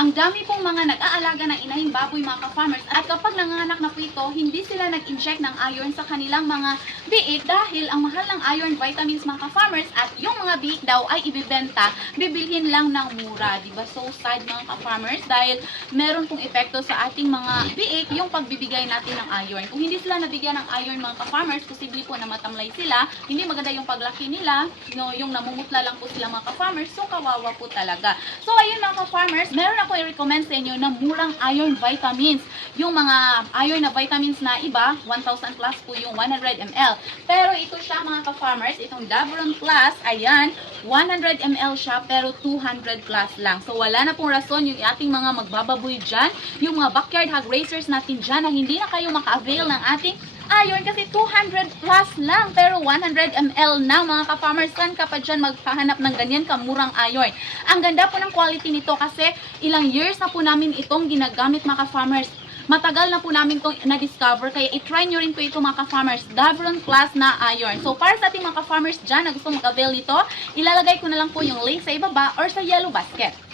Ang dami pong mga nag-aalaga ng inahing baboy mga ka-farmers at kapag nanganak na po ito, hindi sila nag-inject ng iron sa kanilang mga biik dahil ang mahal ng iron vitamins mga ka-farmers at yung mga biik daw ay ibibenta, bibilhin lang ng mura. Diba? So sad mga ka-farmers dahil meron pong epekto sa ating mga biik yung pagbibigay natin ng iron. Kung hindi sila nabigyan ng iron mga ka-farmers, posible po na matamlay sila, hindi maganda yung paglaki nila, no, yung namumutla lang po sila mga ka-farmers, so kawawa po talaga. So ayun mga ka-farmers, meron ako i-recommend sa inyo na murang iron vitamins. Yung mga iron na vitamins na iba, 1,000 plus po yung 100 ml. Pero ito siya mga ka-farmers, itong Davron Plus, ayan, 100 ml siya pero 200 plus lang. So wala na pong rason yung ating mga magbababoy dyan, yung mga backyard hog racers natin dyan na hindi na kayo maka-avail ng ating iron kasi 200 plus lang pero 100 ml na mga ka-farmers. Saan ka pa dyan magpahanap ng ganyan kamurang iron? Ang ganda po ng quality nito kasi ilang years na po namin itong ginagamit mga ka-farmers. Matagal na po namin itong na-discover kaya itry nyo rin po ito mga ka-farmers. Davron Plus na iron. So para sa ating mga ka-farmers dyan na gusto mag-avail nito, ilalagay ko na lang po yung link sa ibaba or sa yellow basket.